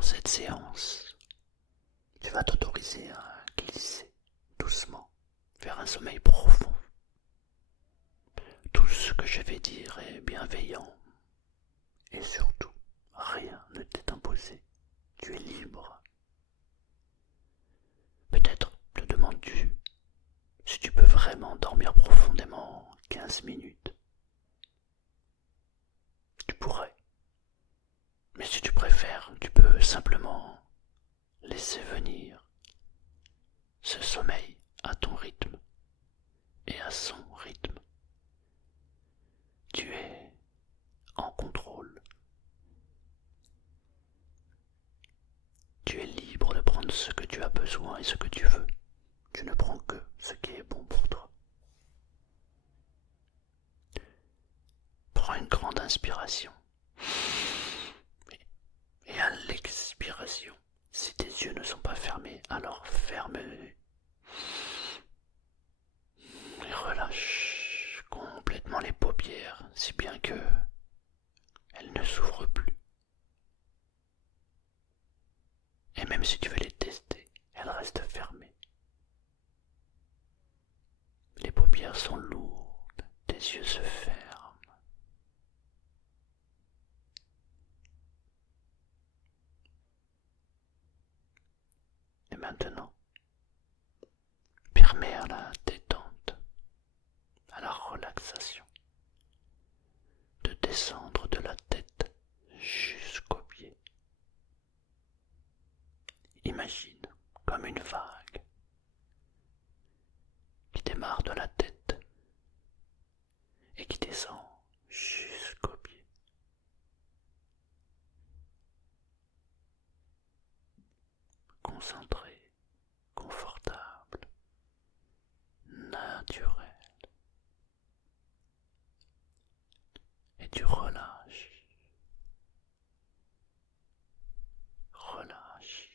dans cette séance, tu vas t'autoriser à glisser doucement vers un sommeil profond. Tout ce que je vais dire est bienveillant et surtout, rien ne t'est imposé. Tu es libre. Peut-être te demandes-tu si tu peux vraiment dormir profondément 15 minutes. Tu pourrais. Mais si tu préfères, tu peux simplement laisser venir ce sommeil à ton rythme et à son rythme. Tu es en contrôle. Tu es libre de prendre ce que tu as besoin et ce que tu veux. Tu ne prends que ce qui est bon pour toi. Prends une grande inspiration. Et à l'expiration, si tes yeux ne sont pas fermés, alors ferme-les. Et relâche complètement les paupières, si bien que elles ne s'ouvrent plus. Et même si tu veux les tester, elles restent fermées. Les paupières sont lourdes, tes yeux se ferment. Et maintenant, permets à la détente, à la relaxation, de descendre de la tête jusqu'aux pieds. Imagine comme une vague qui démarre de la tête et qui descend jusqu'aux pieds. Concentré, confortable, naturel. Et tu relâches, relâches,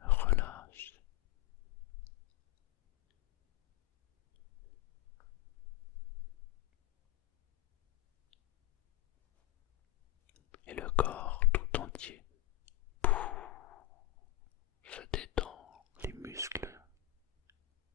relâches. Et le corps tout entier se détend, les muscles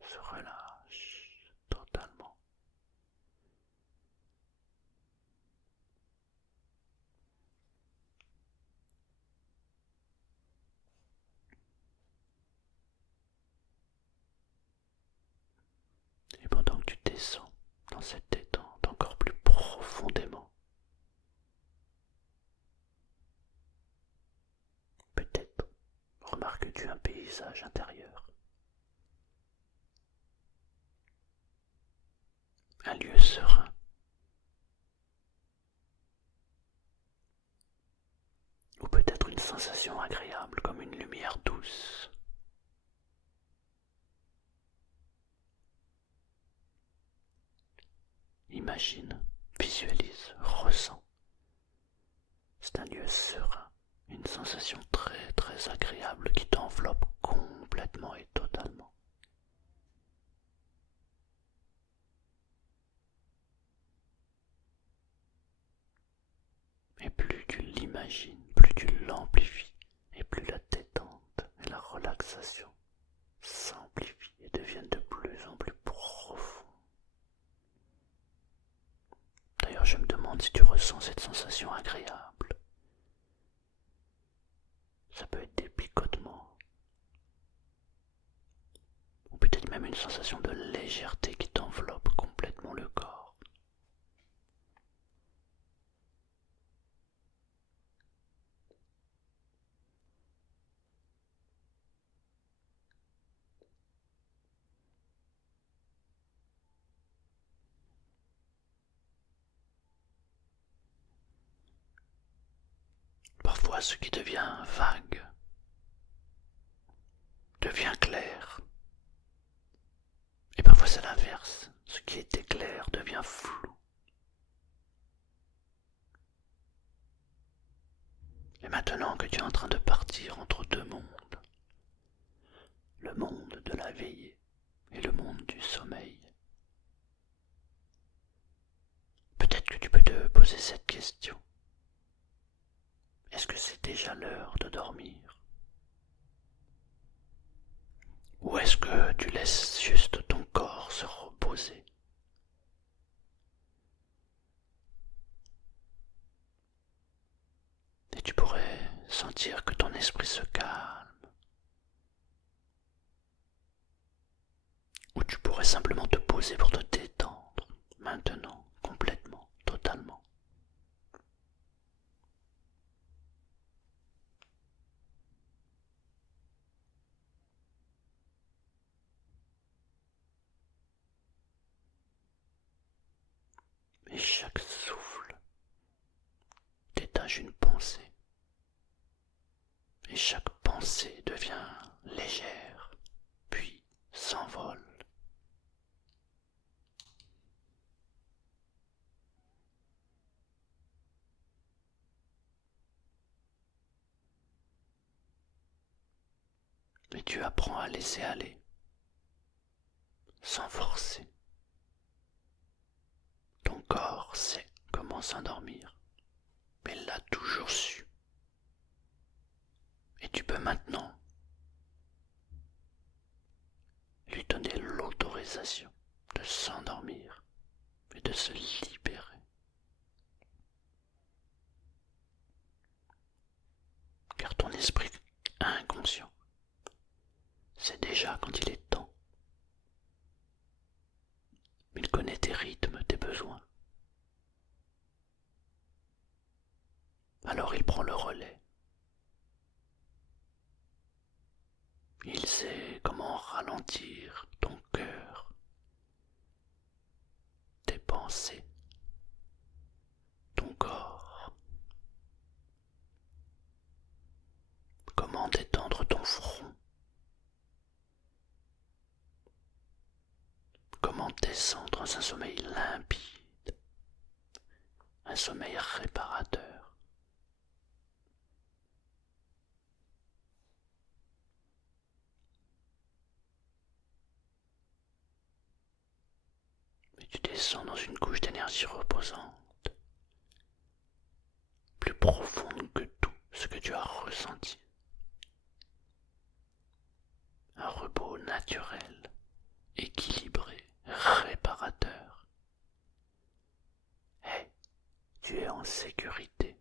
se relâchent totalement. Et pendant que tu descends dans cette détente encore plus profondément, peut-être remarques-tu un paysage intérieur, un lieu serein, ou peut-être une sensation agréable comme une lumière douce. Imagine, visualise, ressens. C'est un lieu serein, une sensation très très agréable qui t'enveloppe complètement et totalement. Et plus tu l'imagines, plus tu l'amplifies, et plus la détente et la relaxation s'amplifient et deviennent de plus en plus profondes. D'ailleurs, je me demande si tu ressens cette sensation agréable. Ça peut être des picotements, ou peut-être même une sensation de légèreté qui t'enveloppe complètement le corps. Parfois, ce qui devient vague devient clair. Et parfois, c'est l'inverse. Ce qui était clair devient flou. Et maintenant que tu es en train de partir entre deux mondes, le monde de la veillée et le monde du sommeil, peut-être que tu peux te poser cette question. Est-ce que c'est déjà l'heure de dormir? Ou est-ce que tu laisses juste ton corps se reposer? Et tu pourrais sentir que ton esprit se calme. Ou tu pourrais simplement te poser pour te détendre, maintenant, complètement, totalement. Et chaque souffle détache une pensée. Et chaque pensée devient légère, puis s'envole. Et tu apprends à laisser aller, sans forcer. Ton corps sait comment s'endormir, mais il l'a toujours su. Et tu peux maintenant lui donner l'autorisation de s'endormir et de se libérer. Car ton esprit inconscient sait déjà quand il est temps. Il connaît tes rythmes, tes besoins. Alors il prend le relais. Il sait comment ralentir ton cœur, tes pensées, ton corps. Comment détendre ton front. Comment descendre dans un sommeil limpide, un sommeil réparateur. Et tu descends dans une couche d'énergie reposante, plus profonde que tout ce que tu as ressenti. Un repos naturel, équilibré, réparateur. Hé, tu es en sécurité.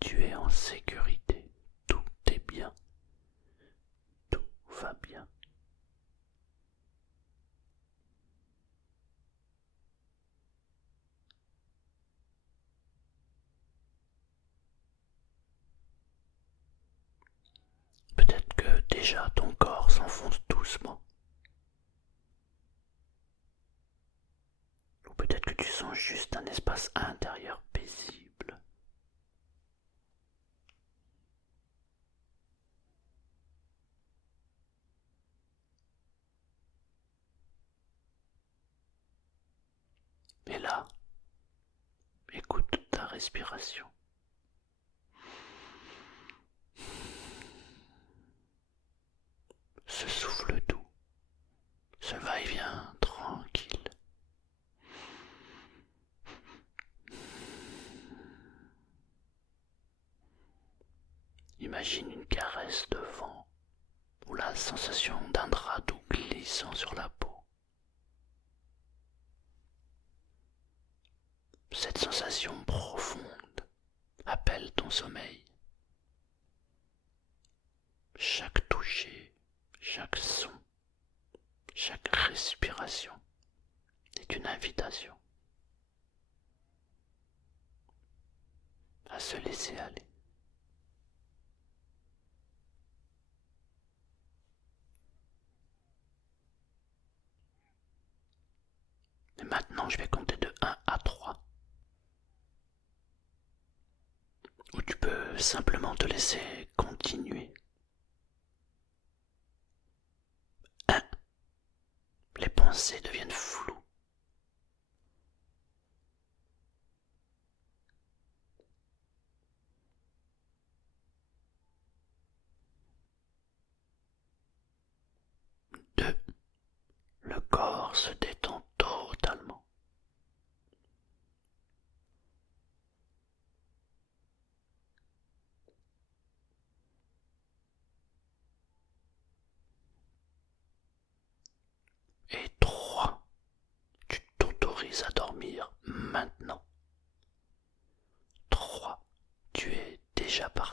Tu es en sécurité. Tout est bien. Tout va bien. Peut-être que déjà ton corps s'enfonce doucement. Ou peut-être que tu sens juste un espace intérieur paisible. Et là, écoute ta respiration. Ce souffle doux, ce va-et-vient tranquille. Imagine une caresse de vent ou la sensation d'un drap doux glissant sur la peau. Cette sensation profonde appelle ton sommeil. Chaque toucher, chaque son, chaque respiration est une invitation à se laisser aller. Et maintenant, je vais compter de 1 à 3, où tu peux simplement te laisser continuer. 1. Les pensées deviennent floues. 2. Le corps se détend totalement. déjà par